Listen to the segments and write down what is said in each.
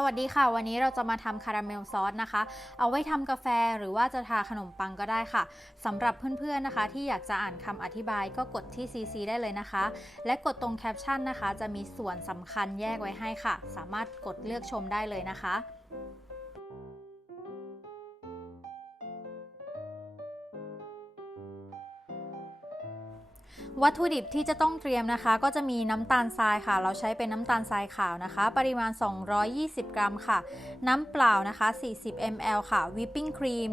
สวัสดีค่ะวันนี้เราจะมาทำคาราเมลซอสนะคะเอาไว้ทำกาแฟหรือว่าจะทาขนมปังก็ได้ค่ะสำหรับเพื่อนๆนะคะที่อยากจะอ่านคำอธิบายก็กดที่ CC ได้เลยนะคะและกดตรงแคปชั่นนะคะจะมีส่วนสำคัญแยกไว้ให้ค่ะสามารถกดเลือกชมได้เลยนะคะวัตถุดิบที่จะต้องเตรียมนะคะก็จะมีน้ำตาลทรายค่ะเราใช้เป็นน้ำตาลทรายขาวนะคะปริมาณ220กรัมค่ะน้ำเปล่านะคะ40 ml ค่ะวิปปิ้งครีม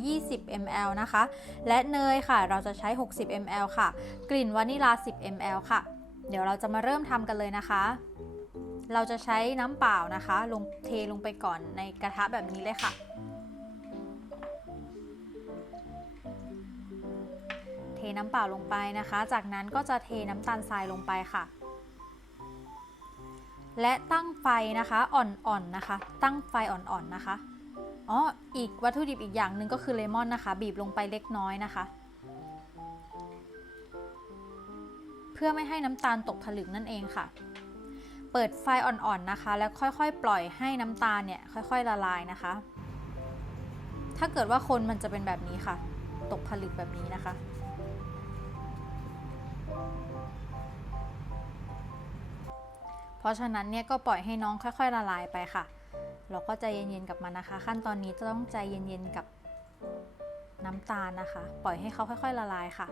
120 ml นะคะและเนยค่ะเราจะใช้60 ml ค่ะกลิ่นวานิลา10 ml ค่ะเดี๋ยวเราจะมาเริ่มทำกันเลยนะคะเราจะใช้น้ำเปล่านะคะเทลงไปก่อนในกระทะแบบนี้เลยค่ะเทน้ำเปล่าลงไปนะคะจากนั้นก็จะเทน้ำตาลทรายลงไปค่ะและตั้งไฟนะคะอ่อนๆนะคะตั้งไฟอ่อนๆนะคะอีกวัตถุดิบอีกอย่างหนึ่งก็คือเลมอนนะคะบีบลงไปเล็กน้อยนะคะเพื่อไม่ให้น้ำตาลตกผลึกนั่นเองค่ะเปิดไฟอ่อนๆนะคะแล้วค่อยๆปล่อยให้น้ำตาลเนี่ยค่อยๆละลายนะคะถ้าเกิดว่าคนมันจะเป็นแบบนี้ค่ะตกผลึกแบบนี้นะคะเพราะฉะนั้นเนี่ยก็ปล่อยให้น้องค่อยๆละลายไปค่ะเราก็ใจเย็นๆกับมันนะคะขั้นตอนนี้จะต้องใจเย็นๆกับน้ำตาลนะคะปล่อยให้เขาค่อยๆละลายค่ะ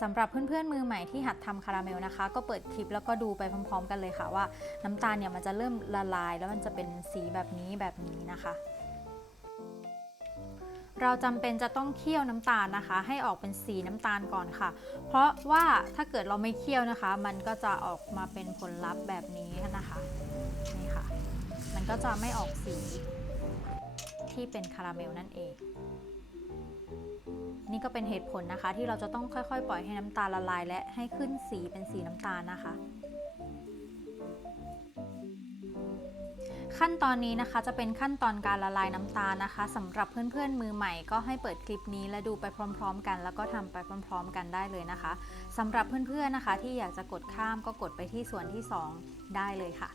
สำหรับเพื่อนๆมือใหม่ที่หัดทำคาราเมลนะคะก็เปิดคลิปแล้วก็ดูไปพร้อมๆกันเลยค่ะว่าน้ำตาลเนี่ยมันจะเริ่มละลายแล้วมันจะเป็นสีแบบนี้นะคะเราจำเป็นจะต้องเคี่ยวน้ำตาลนะคะให้ออกเป็นสีน้ำตาลก่อนค่ะเพราะว่าถ้าเกิดเราไม่เคี่ยวนะคะมันก็จะออกมาเป็นผลลัพธ์แบบนี้นะคะนี่ค่ะมันก็จะไม่ออกสีที่เป็นคาราเมลนั่นเองนี่ก็เป็นเหตุผลนะคะที่เราจะต้องค่อยๆปล่อยให้น้ำตาลละลายและให้ขึ้นสีเป็นสีน้ำตาลนะคะขั้นตอนนี้นะคะจะเป็นขั้นตอนการละลายน้ำตาลนะคะสำหรับเพื่อนๆมือใหม่ก็ให้เปิดคลิปนี้และดูไปพร้อมๆกันแล้วก็ทำไปพร้อมๆกันได้เลยนะคะสำหรับเพื่อนๆนะคะที่อยากจะกดข้ามก็กดไปที่ส่วนที่2ได้เลยค่ะ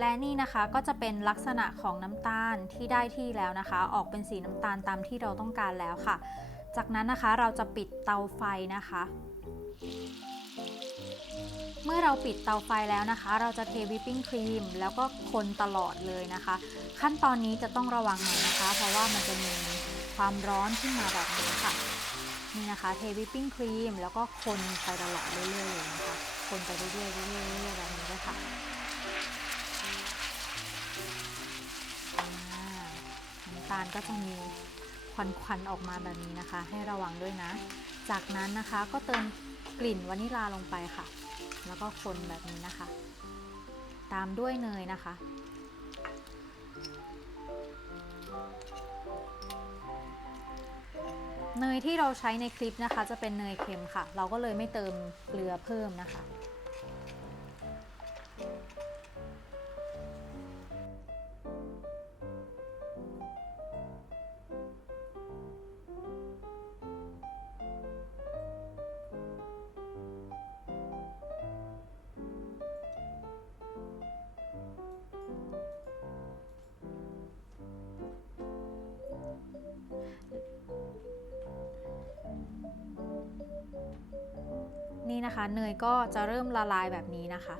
และนี่นะคะก็จะเป็นลักษณะของน้ำตาลที่ได้ที่แล้วนะคะ ออกเป็นสีน้ำตาลตามที่เราต้องการแล้วค่ะ จากนั้นนะคะเราจะปิดเตาไฟนะคะ เมื่อเราปิดเตาไฟแล้วนะคะเราจะเทวิปปิ้งครีมแล้วก็คนตลอดเลยนะคะ ขั้นตอนนี้จะต้องระวังหน่อยนะคะเพราะว่ามันจะมีความร้อนขึ้นมาแบบนี้ค่ะนี่นะคะเทวิปปิ้งครีมแล้วก็คนไปตลอดเรื่อยๆเลยนะคะคนไปเรื่อยๆเรื่อยๆแบบนี้เลยค่ะน้ำตาลก็จะมีควันๆออกมาแบบนี้นะคะให้ระวังด้วยนะจากนั้นนะคะก็เติมกลิ่นวานิลาลงไปค่ะแล้วก็คนแบบนี้นะคะตามด้วยเนยนะคะเนยที่เราใช้ในคลิปนะคะจะเป็นเนยเค็มค่ะเราก็เลยไม่เติมเกลือเพิ่มนะคะนี่นะคะเนยก็จะเริ่มละลายแบบนี้นะคะ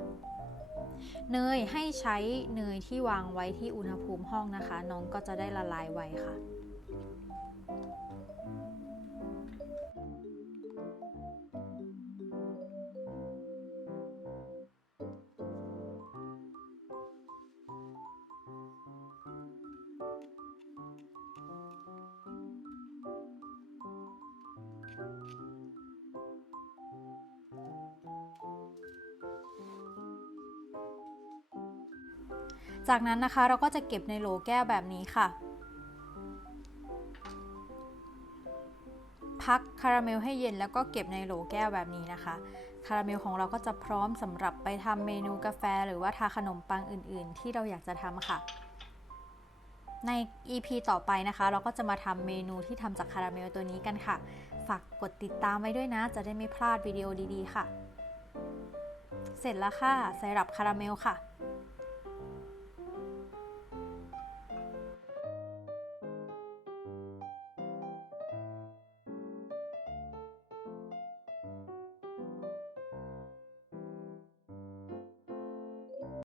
เนยให้ใช้เนยที่วางไว้ที่อุณหภูมิห้องนะคะน้องก็จะได้ละลายไวค่ะจากนั้นนะคะเราก็จะเก็บในโหลแก้วแบบนี้ค่ะพักคาราเมลให้เย็นแล้วก็เก็บในโหลแก้วแบบนี้นะคะคาราเมลของเราก็จะพร้อมสำหรับไปทำเมนูกาแฟหรือว่าทาขนมปังอื่นๆที่เราอยากจะทำค่ะใน EP ต่อไปนะคะเราก็จะมาทำเมนูที่ทำจากคาราเมลตัวนี้กันค่ะฝากกดติดตามไว้ด้วยนะจะได้ไม่พลาดวิดีโอดีๆค่ะเสร็จแล้วค่ะไซรัปคาราเมลค่ะ